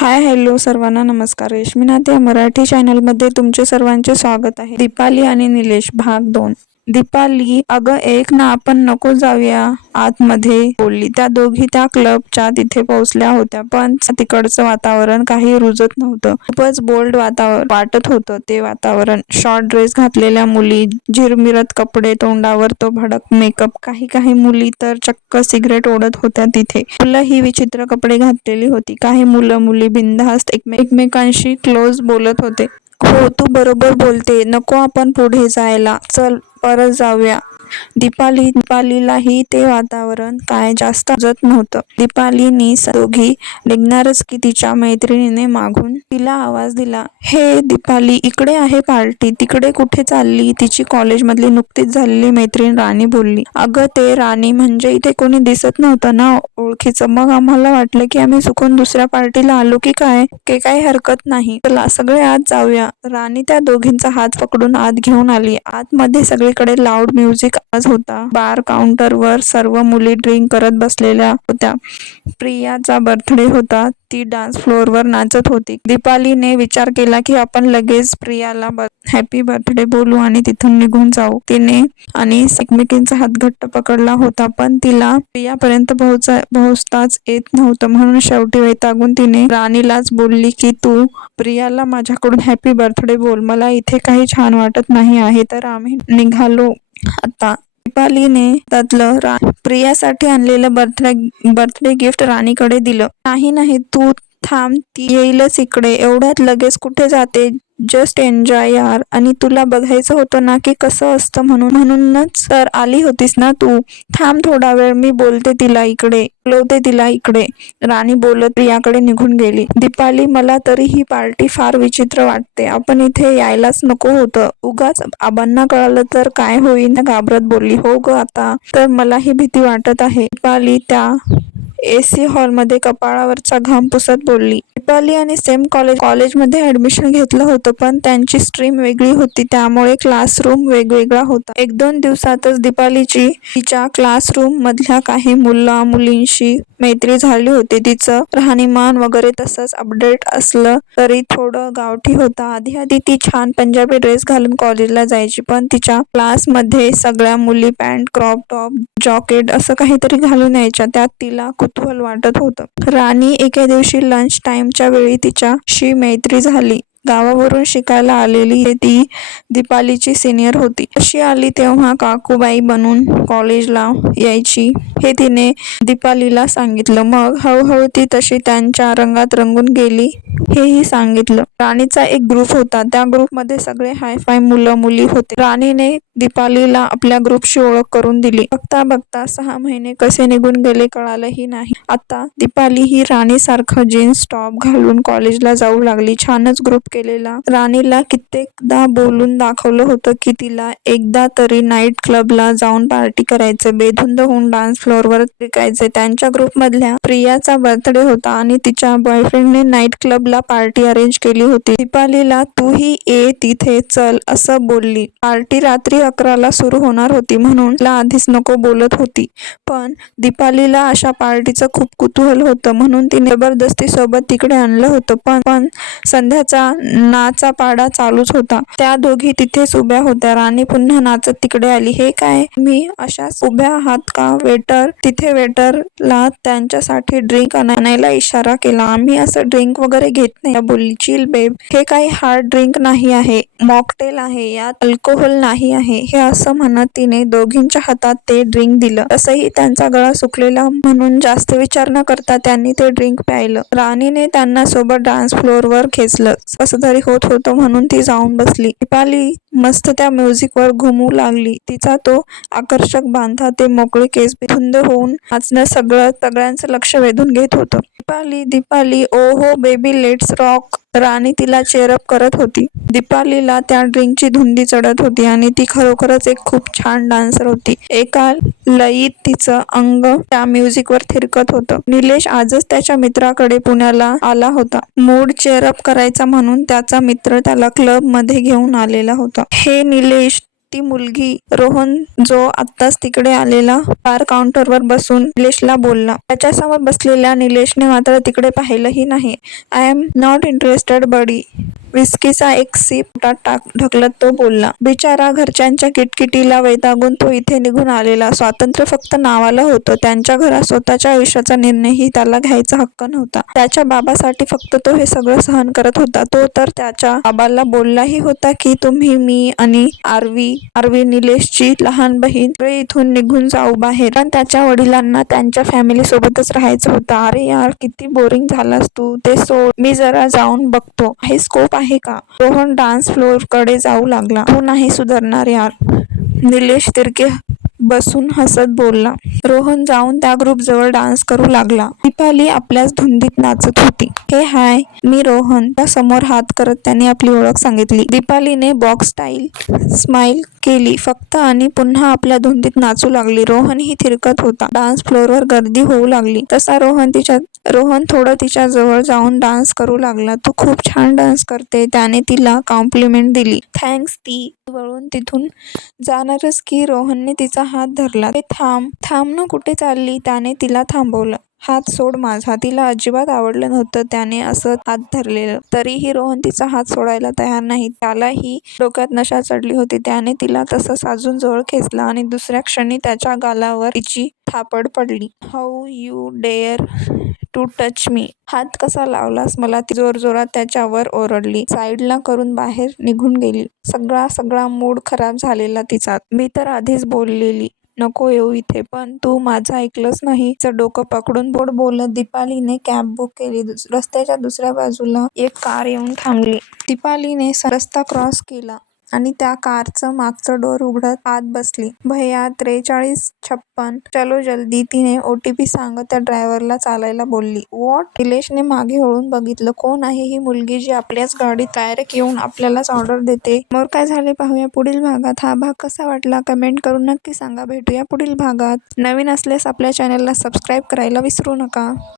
Hi hello सर्वांना नमस्कार. रेश्मी नाते मराठी चॅनलमध्ये तुमचे सर्वांचे स्वागत आहे. दीपाली आणि निलेश भाग 2. दीपाली, अगं ऐक ना, आपण नको जाऊया आतमध्ये, बोलली. त्या दोघी त्या क्लबच्या तिथे पोहोचल्या होत्या, पण तिकडचं वातावरण काही रुजत नव्हतं. खूपच बोल्ड वातावरण वाटत होतं ते वातावरण. शॉर्ट ड्रेस घातलेल्या मुली, झिरमिरत कपडे, तोंडावर तो भडक मेकअप, काही मुली तर चक्क सिगरेट ओढत होत्या तिथे. मुलं ही विचित्र कपडे घातलेली होती. काही मुलं मुली बिनधास्त एकमेकांशी क्लोज बोलत होते. हो, तू बरोबर बोलते. नको आपण पुढे जायला. चल परत जाऊया. दीपालीलाही ते वातावरण काय जास्त रुजत नव्हतं. दीपालीनी दोघी निघणारच की तिच्या मैत्रिणीने मागून तिला आवाज दिला. हे दीपाली, इकडे आहे पार्टी. तिकडे कुठे चालली? तिची कॉलेजमधली नुकतीच झालेली मैत्रीण राणी बोलली. अगं ते राणी म्हणजे इथे कोणी दिसत नव्हतं ना ओळखीचं. मग आम्हाला वाटलं की आम्ही चुकून दुसऱ्या पार्टीला आलो की काय. काही हरकत नाही. चला सगळे आत जाऊया. राणी त्या दोघींचा हात पकडून आत घेऊन आली. आतमध्ये सगळीकडे लाऊड म्युझिक आवाज होता. बार काउंटरवर सर्व मुली ड्रिंक करत बसलेल्या होत्या. प्रियाचा बर्थडे होता. ती डान्स फ्लोअरवर नाचत होती. दीपालीने विचार केला की आपण लगेच प्रियाला हॅपी बर्थडे बोलू आणि तिथून निघून जाऊ. तिने आणि एकमेकींचा हात घट्ट पकडला होता, पण तिला प्रियापर्यंत पोहोचताच येत नव्हतं. म्हणून शेवटी वैतागून तिने राणीलाच बोलली की तू प्रियाला माझ्याकडून हॅपी बर्थडे बोल. मला इथे काही छान वाटत नाही आहे, तर आम्ही निघालो आता. दीपालीने त्यातलं प्रियासाठी आणलेलं बर्थडे गिफ्ट राणीकडे दिलं. नाही तू थांब, ती येईलच इकडे. एवढ्यात लगेच कुठे जाते? जस्ट एन्जॉय यार. आणि तुला बघायचं होतं ना की कसं असतं म्हणूनच तर आली होतीस ना तू. थांब थोडा वेळ, मी बोलवते तिला इकडे. राणी बोलत प्रियाकडे निघून गेली. दीपाली, मला तरी ही पार्टी फार विचित्र वाटते. आपण इथे यायलाच नको होतं. उगाच आबांना कळालं तर काय होईल, घाबरत बोलली. हो ग, आता तर मलाही भीती वाटत आहे. दीपाली त्या AC हॉलमध्ये कपाळावरचा घाम पुसत बोलली. दीपाली आणि सेम कॉलेजमध्ये ऍडमिशन घेतलं होतं, पण त्यांची स्ट्रीम वेगळी होती, त्यामुळे क्लासरूम वेगवेगळा होता. 1-2 दिवसातच दीपालीची तिच्या क्लासरूम मधल्या काही मुलींशी मैत्री झाली होती. तिचं राहणीमान वगैरे तसंच अपडेट असलं तरी थोडं गावठी होतं. आधी ती छान पंजाबी ड्रेस घालून कॉलेजला जायची, पण तिच्या क्लासमध्ये सगळ्या मुली पॅन्ट, क्रॉप टॉप, जॉकेट असं काहीतरी घालून यायच्या. त्यात तिला कुतूहल वाटत होतं. राणी एके दिवशी लंच टाइमच्या वेळी तिच्याशी मैत्री झाली. गावावरून शिकायला आलेली ती दीपालीची सिनियर होती. अशी आली तेव्हा काकूबाई बनून कॉलेजला यायची हे तिने दीपालीला सांगितलं. मग हळूहळू ती तशी त्यांच्या रंगात रंगून गेली हेही सांगितलं. राणीचा एक ग्रुप होता. त्या ग्रुपमध्ये सगळे हायफाय मुली होते. राणीने दीपालीला आपल्या ग्रुपशी ओळख करून दिली. बघता 6 महिने कसे निघून गेले कळालंही नाही. आता दीपाली ही राणीसारखं जीन्स टॉप घालून कॉलेजला जाऊ लागली. छानच ग्रुप केलेला. राणीला कित्येकदा बोलून दाखवलं होतं की तिला एकदा तरी नाईट क्लबला जाऊन पार्टी करायचं, बेधुंद होऊन डान्स फ्लोअरवर विकायचे. त्यांच्या ग्रुपमधल्या प्रियाचा बर्थडे होता आणि तिच्या बॉयफ्रेंडने नाईट क्लबला पार्टी अरेंज केली होती. दीपालीला तूही ये तिथे चल असं बोलली. पार्टी रात्री 11ला सुरू होणार होती, म्हणून तिला आधीच नको बोलत होती. पण दीपालीला अशा पार्टीचं खूप कुतूहल होतं, म्हणून तिने जबरदस्ती सोबत तिकडे आणलं होतं. पण संध्याचा नाचा पाडा चालूच होता. त्या दोघी तिथेच उभ्या होत्या. राणी पुन्हा नाचत तिकडे आली. हे काय, तुम्ही अशाच उभ्या आहात का? तिथे वेटरला त्यांच्यासाठी ड्रिंक आणायला इशारा केला. आम्ही असं ड्रिंक वगैरे घेत नाही, बोलली. चिल बेब, हे काही हार्ड ड्रिंक नाही आहे, मॉकटेल आहे, यात अल्कोहोल नाही आहे. हे असं म्हणत तिने दोघींच्या हातात ते ड्रिंक दिलं. तसंही त्यांचा गळा सुकलेला, म्हणून जास्त विचार न करता त्यांनी ते ड्रिंक प्यायलं. राणीने त्यांना सोबत डान्स फ्लोअरवर खेचलं. कसं तरी होत होतं, म्हणून ती जाऊन बसली. दीपाली मस्त त्या म्युझिकवर घुमू लागली. तिचा तो आकर्षक बांधा, ते मोकळे केस, धुंद होऊन नाचणं सगळ्यांचं लक्ष वेधून घेत होतं. दीपाली ओ हो बेबी, लेट्स रॉक. राणी तिला चेअरअप करत होती. दीपालीला त्या ड्रिंकची धुंदी चढत होती आणि ती खरोखरच एक खूप छान डान्सर होती. एका लयीत तिचं अंग त्या म्युझिकवर थिरकत होतं. निलेश आजच त्याच्या मित्राकडे पुण्याला आला होता. मूड चेअरअप करायचा म्हणून त्याचा मित्र त्याला क्लब मध्ये घेऊन आलेला होता. हे निलेश, ती मुलगी रोहन जो आत्ताच तिकडे आलेला बार काउंटरवर बसून निलेशला बोलला. त्याच्यासमोर बसलेल्या निलेशने मात्र तिकडे पाहिलंही नाही. आय एम नॉट इंटरेस्टेड बडी. विस्कीचा एक सिप ढकलत तो बोलला. बिचारा घरच्यांच्या किटकिटीला वैतागून तो इथे निघून आलेला. स्वातंत्र्य फक्त नावाला होतं. त्यांच्या घरात स्वतःच्या आयुष्याचा निर्णयही त्याला घ्यायचा हक्क नव्हता. त्याच्या बाबासाठी फक्त तो हे सगळं सहन करत होता. तो तर त्याच्या बाबाला बोललाही होता की तुम्ही, मी आणि आरवी निलेशची लहान बहीण सगळे इथून निघून जाऊ बाहेर. पण त्याच्या वडिलांना त्यांच्या फॅमिली सोबतच राहायचं होतं. अरे यार, किती बोरिंग झालास तू. ते सोड, मी जरा जाऊन बघतो हे स्कोप आहे का. रोहन डान्स फ्लोअर कडे जाऊ लागला. तू नाही सुधारणार यार, निलेश तिरके बसून हसत बोलला. रोहन जाऊन त्या ग्रुप जवळ डान्स करू लागला. दीपाली आपल्याच धुंदीत नाचत होती. हे हाय, मी रोहन. त्या समोर हात करत त्याने आपली ओळख सांगितली. दीपालीने बॉक्स स्टाईल स्माइल केली फक्त आणि पुन्हा आपल्या धुंदीत नाचू लागली. रोहनही थिरकत होता. डान्स फ्लोअरवर गर्दी होऊ लागली तसा रोहन थोडं तिच्या जवळ जाऊन डान्स करू लागला. तू खूप छान डान्स करते, त्याने तिला कॉम्प्लिमेंट दिली. थँक्स. ती वळून तिथून जाणारच की रोहनने तिचा हात धरला. ते थांब ना, कुठे चालली. त्याने तिला थांबवलं. हात सोड माझा. तिला अजिबात आवडलं नव्हतं त्याने असं हात धरलेलं. तरीही रोहन तिचा हात सोडायला तयार नाही. त्यालाही डोक्यात नशा चढली होती. त्याने तिला तसंच अजून जवळ खेचला आणि दुसऱ्या क्षणी त्याच्या गालावर तिची थापड पडली. How you dare to touch me. हात कसा लावलास मला. ती जोरजोरात त्याच्यावर ओरडली. साईडला करून बाहेर निघून गेली. सगळा मूड खराब झालेला तिचा. मी तर आधीच बोललेली नको येऊ इथे, पण तू माझं ऐकलंच नाही. तिचं डोकं पकडून गोड बोलत दीपालीने कॅब बुक केली. रस्त्याच्या दुसऱ्या बाजूला एक कार येऊन थांबली. दीपालीने रस्ता क्रॉस केला आणि त्या कारचं मागचं डोर उघडत आत बसली. भैया 4356 चलो जल्दी. तिने OTP सांगत त्या ड्रायव्हरला चालायला बोलली. व्हॉट. निलेशने मागे वळून बघितलं. कोण आहे ही मुलगी जी आपल्याच गाडीत डायरेक्ट येऊन आपल्यालाच ऑर्डर देते. मग काय झाले पाहूया पुढील भागात. हा भाग कसा वाटला कमेंट करून नक्की सांगा. भेटूया पुढील भागात. नवीन असल्यास आपल्या चॅनलला सबस्क्राईब करायला विसरू नका.